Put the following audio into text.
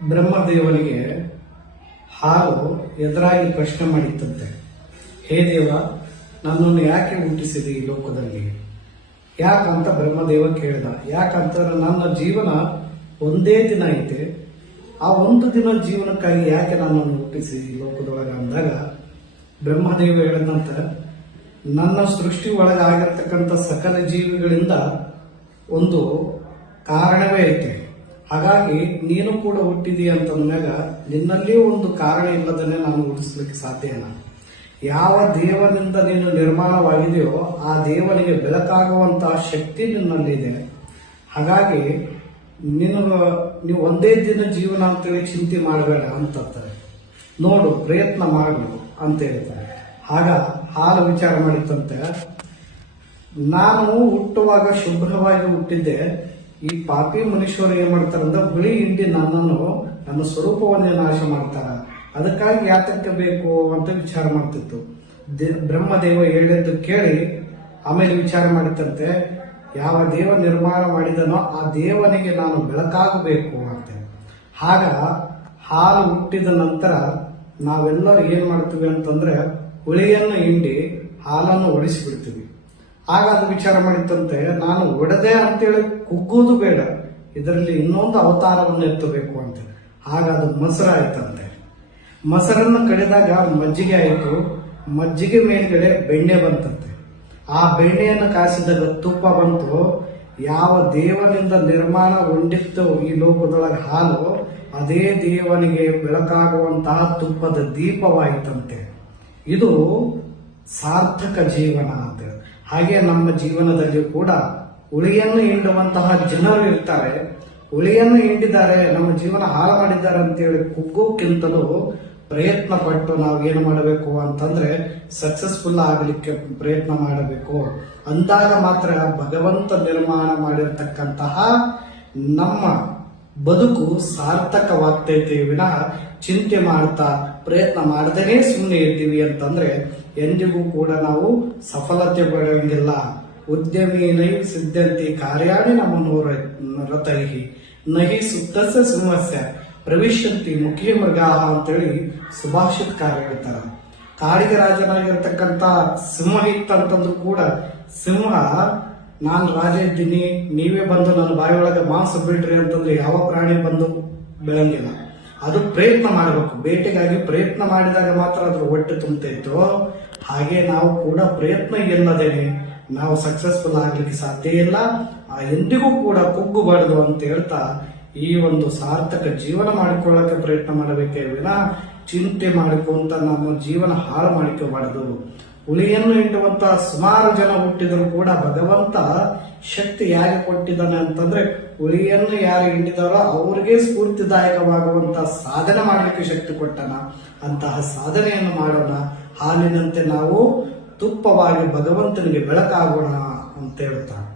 ಬ್ರಹ್ಮದೇವನಿಗೆ ಹಾಲು ಎದುರಾಗಿ ಪ್ರಶ್ನೆ ಮಾಡಿತ್ತಂತೆ. ಹೇ ದೇವ, ನನ್ನನ್ನು ಯಾಕೆ ಹುಟ್ಟಿಸಿದೆ ಈ ಲೋಕದಲ್ಲಿ? ಯಾಕಂತ ಬ್ರಹ್ಮದೇವ ಕೇಳಿದ. ಯಾಕಂತಂದ್ರೆ ನನ್ನ ಜೀವನ ಒಂದೇ ದಿನ ಐತೆ, ಆ ಒಂದು ದಿನ ಜೀವನಕ್ಕಾಗಿ ಯಾಕೆ ನನ್ನನ್ನು ಹುಟ್ಟಿಸಿ ಈ ಲೋಕದೊಳಗೆ ಅಂದಾಗ ಬ್ರಹ್ಮದೇವ ಹೇಳಿದಂತ, ನನ್ನ ಸೃಷ್ಟಿ ಒಳಗಾಗಿರ್ತಕ್ಕಂಥ ಸಕಲ ಜೀವಿಗಳಿಂದ ಒಂದು ಕಾರಣವೇ ಐತೆ. ಹಾಗಾಗಿ ನೀನು ಕೂಡ ಹುಟ್ಟಿದಿ ಅಂತಂದಾಗ ನಿನ್ನಲ್ಲಿ ಒಂದು ಕಾರಣ ಇಲ್ಲದನ್ನೇ ನಾನು ಹುಟ್ಟಿಸ್ಲಿಕ್ಕೆ ಸಾಧ್ಯನಾ? ಯಾವ ದೇವನಿಂದ ನೀನು ನಿರ್ಮಾಣವಾಗಿದೆಯೋ ಆ ದೇವನಿಗೆ ಬೆಳಕಾಗುವಂತಹ ಶಕ್ತಿ ನಿನ್ನಲ್ಲಿದೆ. ಹಾಗಾಗಿ ನೀವು ಒಂದೇ ದಿನ ಜೀವನ ಅಂತೇಳಿ ಚಿಂತೆ ಮಾಡಬೇಡ ಅಂತಂತಾರೆ. ನೋಡು, ಪ್ರಯತ್ನ ಮಾಡು ಅಂತ ಹೇಳ್ತಾರೆ. ಆಗ ಹಾಲು ವಿಚಾರ ಮಾಡಿತ್ತಂತೆ, ನಾನು ಹುಟ್ಟುವಾಗ ಶುಭ್ರವಾಗಿ ಹುಟ್ಟಿದ್ದೆ. ಈ ಪಾಪಿ ಮನುಷ್ಯರು ಏನ್ ಮಾಡ್ತಾರಂದ್ರೆ ಹುಳಿ ಹಿಂಡಿ ನನ್ನ ಸ್ವರೂಪವನ್ನೇ ನಾಶ ಮಾಡ್ತಾರ. ಅದಕ್ಕಾಗಿ ಯಾತಕ್ಕೆ ಬೇಕು ಅಂತ ವಿಚಾರ ಮಾಡ್ತಿತ್ತು. ಬ್ರಹ್ಮದೇವ ಹೇಳಿದ್ದು ಕೇಳಿ ಆಮೇಲೆ ವಿಚಾರ ಮಾಡಿತ್ತಂತೆ, ಯಾವ ದೇವ ನಿರ್ಮಾಣ ಮಾಡಿದನೋ ಆ ದೇವನಿಗೆ ನಾನು ಬೆಳಕಾಗಬೇಕು ಅಂತ. ಆಗ ಹಾಲು ಹುಟ್ಟಿದ ನಂತರ ನಾವೆಲ್ಲರೂ ಏನ್ ಮಾಡ್ತೀವಿ ಅಂತಂದ್ರೆ ಹುಳಿಯನ್ನು ಹಿಂಡಿ ಹಾಲನ್ನು ಒಡಿಸಿಬಿಡ್ತೀವಿ. ಆಗ ಅದು ವಿಚಾರ ಮಾಡಿತ್ತಂತೆ, ನಾನು ಒಡೆದೆ ಅಂತೇಳಿ ಕುಗ್ಗುವುದು ಬೇಡ, ಇದರಲ್ಲಿ ಇನ್ನೊಂದು ಅವತಾರವನ್ನು ಎತ್ತಬೇಕು ಅಂತ. ಆಗ ಅದು ಮೊಸರು ಆಯ್ತಂತೆ. ಮೊಸರನ್ನು ಕಡಿದಾಗ ಮಜ್ಜಿಗೆ ಆಯಿತು. ಮಜ್ಜಿಗೆ ಮೇಲ್ಗಡೆ ಬೆಣ್ಣೆ ಬಂತಂತೆ. ಆ ಬೆಣ್ಣೆಯನ್ನು ಕಾಸಿದಾಗ ತುಪ್ಪ ಬಂತು. ಯಾವ ದೇವನಿಂದ ನಿರ್ಮಾಣಗೊಂಡಿತ್ತು ಈ ಲೋಕದೊಳಗೆ ಹಾಲು, ಅದೇ ದೇವನಿಗೆ ಬೆಳಕಾಗುವಂತಹ ತುಪ್ಪದ ದೀಪವಾಯಿತಂತೆ. ಇದು ಸಾರ್ಥಕ ಜೀವನ ಅಂತ. ಹಾಗೆ ನಮ್ಮ ಜೀವನದಲ್ಲಿ ಕೂಡ ಹುಳಿಯನ್ನು ಹಿಂಡುವಂತಹ ಜನರು ಇರ್ತಾರೆ. ಹುಳಿಯನ್ನು ಹಿಂಡಿದ್ದಾರೆ, ನಮ್ಮ ಜೀವನ ಹಾಳು ಮಾಡಿದ್ದಾರೆ ಅಂತೇಳಿ ಕುಗ್ಗೋಕ್ಕಿಂತಲೂ ಪ್ರಯತ್ನ ಪಟ್ಟು ನಾವು ಏನು ಮಾಡಬೇಕು ಅಂತಂದ್ರೆ ಸಕ್ಸಸ್ಫುಲ್ ಆಗಲಿಕ್ಕೆ ಪ್ರಯತ್ನ ಮಾಡಬೇಕು. ಅಂದಾಗ ಮಾತ್ರ ಭಗವಂತ ನಿರ್ಮಾಣ ಮಾಡಿರ್ತಕ್ಕಂತಹ ನಮ್ಮ ಬದುಕು ಸಾರ್ಥಕವಾಗ್ತೈತೆ ವಿನಃ ಚಿಂತೆ ಮಾಡ್ತಾ ಪ್ರಯತ್ನ ಮಾಡದೇನೆ ಸುಮ್ಮನೆ ಇರ್ತೀವಿ ಅಂತಂದ್ರೆ ಎಂದಿಗೂ ಕೂಡ ನಾವು ಸಫಲತೆ ಪಡೆಯಂಗಿಲ್ಲ. ಉದ್ಯಮೀನೈ ಸಿದ್ಧಂತಿ ಕಾರ್ಯಾಣಿ ನಮ್ಮ ರಥೈಹಿ ನಹಿ ಸುತ್ತಸ ಸಿಂಹಸ್ಯ ಪ್ರವಿಶಂತಿ ಮುಖಿ ಮೃಗಾ ಅಂತೇಳಿ ಸುಭಾಷಿತಕಾರ ಹೇಳ್ತಾರ. ಕಾಡಿಗೆ ರಾಜನಾಗಿರ್ತಕ್ಕಂಥ ಸಿಂಹ ಇತ್ತಂತಂದ್ರೂ ಕೂಡ ಸಿಂಹ, ನಾನು ರಾಜ ಇದ್ದೀನಿ, ನೀವೇ ಬಂದು ನನ್ನ ಬಾಯಿಯೊಳಗೆ ಮಾಂಸ ಬಿಡ್ರಿ ಅಂತಂದ್ರೆ ಯಾವ ಪ್ರಾಣಿ ಬಂದು ಬೆಳಂಗಿಲ್ಲ. ಅದು ಪ್ರಯತ್ನ ಮಾಡಬೇಕು. ಬೇಟೆಗಾಗಿ ಪ್ರಯತ್ನ ಮಾಡಿದಾಗ ಮಾತ್ರ ಅದ್ರ ಹೊಟ್ಟೆ ತುಂಬತೈತೋ ಹಾಗೆ ನಾವು ಕೂಡ ಪ್ರಯತ್ನ ಇಲ್ಲದೇನೆ ನಾವು ಸಕ್ಸಸ್ಫುಲ್ ಆಗ್ಲಿಕ್ಕೆ ಸಾಧ್ಯ ಇಲ್ಲ. ಎಂದಿಗೂ ಕೂಡ ಕುಗ್ಗಬಾರದು ಅಂತ ಹೇಳ್ತಾ ಈ ಒಂದು ಸಾರ್ಥಕ ಜೀವನ ಮಾಡಿಕೊಳ್ಳಕ್ಕೆ ಪ್ರಯತ್ನ ಮಾಡಬೇಕೇ ವಿನ ಚಿಂತೆ ಮಾಡಿಕೊಂತ ನಮ್ಮ ಜೀವನ ಹಾಳು ಮಾಡಿಕೋಬಾರದು. ಹುಳಿಯನ್ನು ಹಿಂಡುವಂತ ಸುಮಾರು ಜನ ಹುಟ್ಟಿದ್ರು ಕೂಡ ಭಗವಂತ ಶಕ್ತಿ ಯಾಕೆ ಕೊಟ್ಟಿದ್ದಾನೆ ಅಂತಂದ್ರೆ ಹುಳಿಯನ್ನು ಯಾರು ಹಿಂಡಿದಾರೋ ಅವ್ರಿಗೆ ಸ್ಫೂರ್ತಿದಾಯಕವಾಗುವಂತಹ ಸಾಧನೆ ಮಾಡಲಿಕ್ಕೆ ಶಕ್ತಿ ಕೊಟ್ಟನ. ಅಂತಹ ಸಾಧನೆಯನ್ನು ಮಾಡೋಣ. ಹಾಲಿನಂತೆ ನಾವು ತುಪ್ಪವಾಗಿ ಭಗವಂತನಿಗೆ ಬೆಳಕಾಗೋಣ ಅಂತ ಹೇಳ್ತಾರೆ.